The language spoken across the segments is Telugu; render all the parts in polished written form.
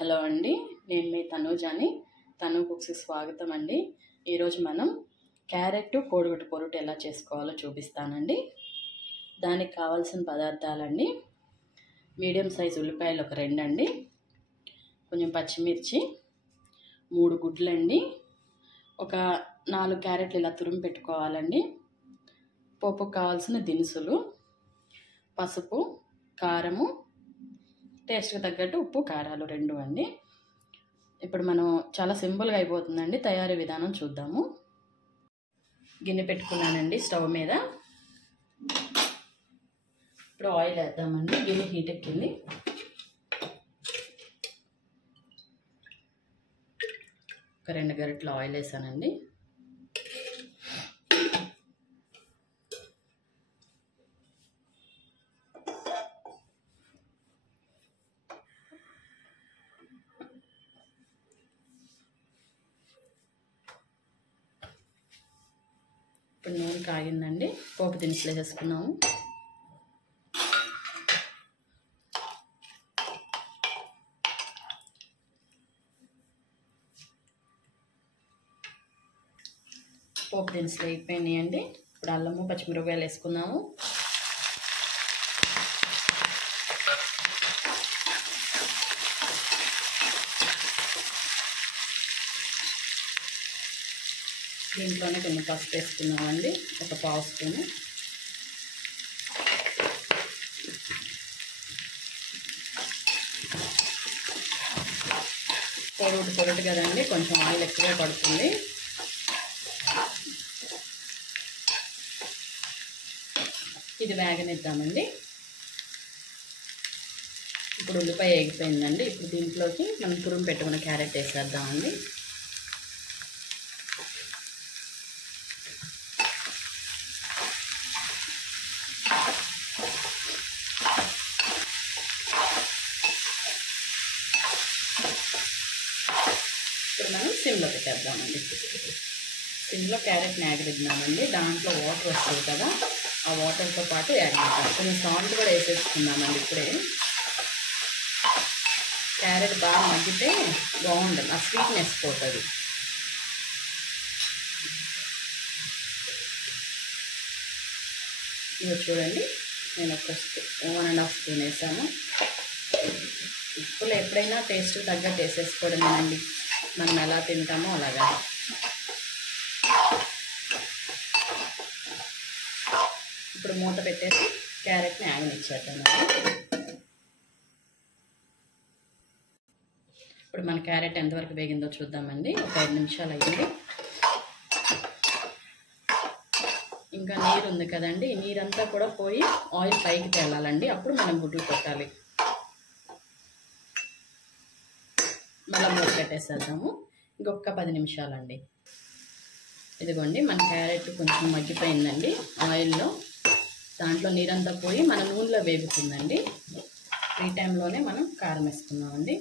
హలో అండి, నేను మీ తనూజాని. తను కుక్స్కి స్వాగతం అండి. ఈరోజు మనం క్యారెట్ కోడిగుడ్డు పొరుటు ఎలా చేసుకోవాలో చూపిస్తానండి. దానికి కావాల్సిన పదార్థాలండి: మీడియం సైజు ఉల్లిపాయలు ఒక 2 అండి, కొంచెం పచ్చిమిర్చి, 3 గుడ్లండి, ఒక 4 క్యారెట్లు ఇలా తురిమి పెట్టుకోవాలండి. పోపుకు కావాల్సిన దినుసులు: పసుపు, కారము, టేస్ట్కి తగ్గట్టు ఉప్పు, కారాలు 2 అండి. ఇప్పుడు మనం చాలా సింపుల్గా అయిపోతుందండి. తయారీ విధానం చూద్దాము. గిన్నె పెట్టుకున్నానండి స్టవ్ మీద. ఇప్పుడు ఆయిల్ వేద్దామండి. గిన్నె హీట్ ఎక్కింది. ఒక 2 గరిటెలు ఆయిల్ వేసానండి. ఇప్పుడు నూనె కాగిందండి. పోపు దినుసులు వేసుకున్నాము. పోపు దినుసులు అయిపోయినాయండి. ఇప్పుడు అల్లము పచ్చిమిరపకాయలు వేసుకున్నాము. దీంట్లోనే కొంచెం పసుపు వేసుకున్నామండి, ఒక 1/2 స్పూను. పొరుటు కదండి, కొంచెం ఆయిల్ ఎక్కువ పడుతుంది. ఇది వేగనిద్దామండి. ఇప్పుడు ఉల్లిపాయ వేగిపోయిందండి. ఇప్పుడు దీంట్లోకి మనం తురుము పెట్టుకున్న క్యారెట్ వేసేద్దామండి. ఇప్పుడు మనం సిమ్లో పెట్టేద్దామండి. సిమ్లో క్యారెట్ వేగనిద్దామండి. దాంట్లో వాటర్ వస్తుంది కదా, ఆ వాటర్తో పాటు వేగనిద్దాం. కొంచెం సాల్ట్ కూడా వేసేసుకున్నామండి. ఇప్పుడే క్యారెట్ బాగా మగ్గితే బాగుంటుంది, ఆ స్వీట్నెస్ పోతుంది. ఇవి చూడండి, నేను ఒక 1.5 స్పూన్ వేసాను. ఉప్పులు ఎప్పుడైనా టేస్ట్ తగ్గట్టు వేసేసుకోవడమేనండి, మనం ఎలా తింటామో అలాగా. ఇప్పుడు మూత పెట్టేసి క్యారెట్ని ఆగనిచ్చేద్దామండి. ఇప్పుడు మన క్యారెట్ ఎంతవరకు వేగిందో చూద్దామండి. ఒక 5 నిమిషాలు అయింది. ఇంకా నీరు ఉంది కదండి, ఈ నీరంతా కూడా పోయి ఆయిల్ పైకి తేలాలండి. అప్పుడు మనం గుడ్లు కొట్టాలి. మళ్ళీ మూత పెట్టేసేద్దాము. ఇంకొక 10 నిమిషాలండి. ఇదిగోండి, మన క్యారెట్ కొంచెం మగ్గిపోయిందండి ఆయిల్లో. దాంట్లో నీరంతా పోయి మన నూనెలో వేగుతుందండి. ఈ టైంలోనే మనం కారం వేసుకున్నామండి.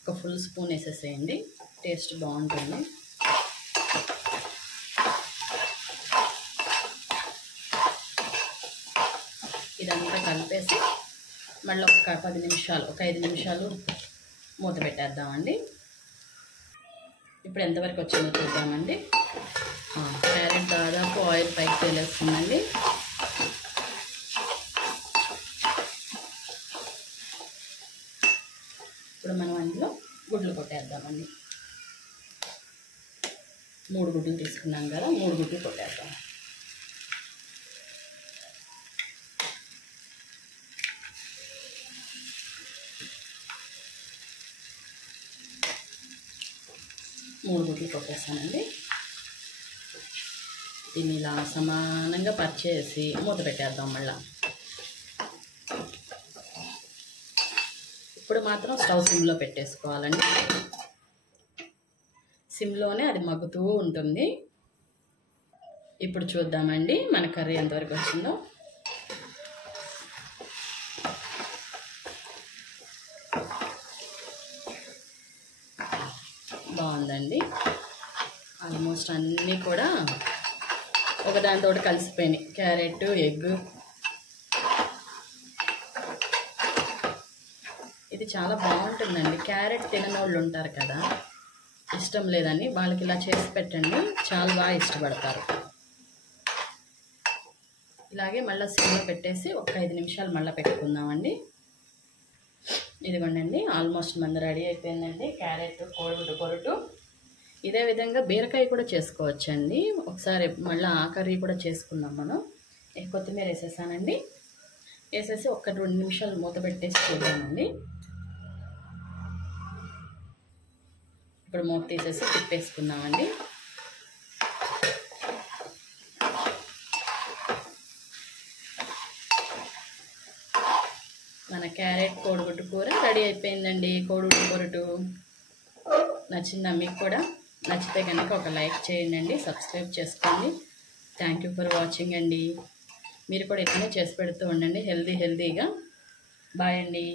ఒక ఫుల్ స్పూన్ వేసేసేయండి, టేస్ట్ బాగుంటుంది. ఇదంతా కలిపేసి మళ్ళీ ఒక 10 నిమిషాలు, ఒక 5 నిమిషాలు మూత పెట్టేద్దామండి. ఇప్పుడు ఎంతవరకు వచ్చిందో చూద్దామండి. క్యారెట్ దాదాపు ఆయిల్ పైకి తేలేస్తుందండి. ఇప్పుడు మనం అందులో గుడ్లు కొట్టేద్దామండి. 3 గుడ్లు తీసుకున్నాం కదా, 3 గుడ్లు కొట్టేద్దాం. మూడు గుడ్లు కొట్టేస్తానండి. దీన్ని ఇలా సమానంగా పరిచేసి మూత పెట్టేద్దాం మళ్ళా. ఇప్పుడు మాత్రం స్టవ్ సిమ్లో పెట్టేసుకోవాలండి. సిమ్లోనే అది మగ్గుతూ ఉంటుంది. ఇప్పుడు చూద్దామండి మన కర్రీ ఎంతవరకు వచ్చిందో. బాగుందండి. ఆల్మోస్ట్ అన్నీ కూడా ఒకదానితో కలిసిపోయినాయి. క్యారెట్, ఎగ్, ఇది చాలా బాగుంటుందండి. క్యారెట్ తినని వాళ్ళు ఉంటారు కదా, ఇష్టం లేదని, వాళ్ళకి ఇలా చేసి పెట్టండి, చాలా బాగా ఇష్టపడతారు. ఇలాగే మళ్ళీ సిమ్లో పెట్టేసి ఒక 5 నిమిషాలు మళ్ళీ పెట్టుకుందామండి. ఇదిగోండి, ఆల్మోస్ట్ మన రెడీ అయిపోయిందండి క్యారెట్ కోడిగుడ్డు పొరుటు. ఇదే విధంగా బీరకాయ కూడా చేసుకోవచ్చండి. ఒకసారి మళ్ళీ ఆ కర్రీ కూడా చేసుకుందాం మనం. కొత్తిమీర వేసేసానండి. వేసేసి ఒక 2 నిమిషాలు మూత పెట్టేసి చూద్దామండి. ఇప్పుడు మూత తీసేసి తిప్పేసుకుందామండి. మన క్యారెట్ కోడిగుడ్డు కూర రెడీ అయిపోయిందండి. కోడిగుడ్డు పొరుటు నచ్చిందా మీకు కూడా? నచ్చితే కనుక ఒక లైక్ చేయండి, సబ్స్క్రైబ్ చేసుకోండి. థ్యాంక్ యూ ఫర్ వాచింగ్ అండి. మీరు కూడా ఇట్లనే చేసి పెడుతూ ఉండండి హెల్దీగా. బాయ్ అండి.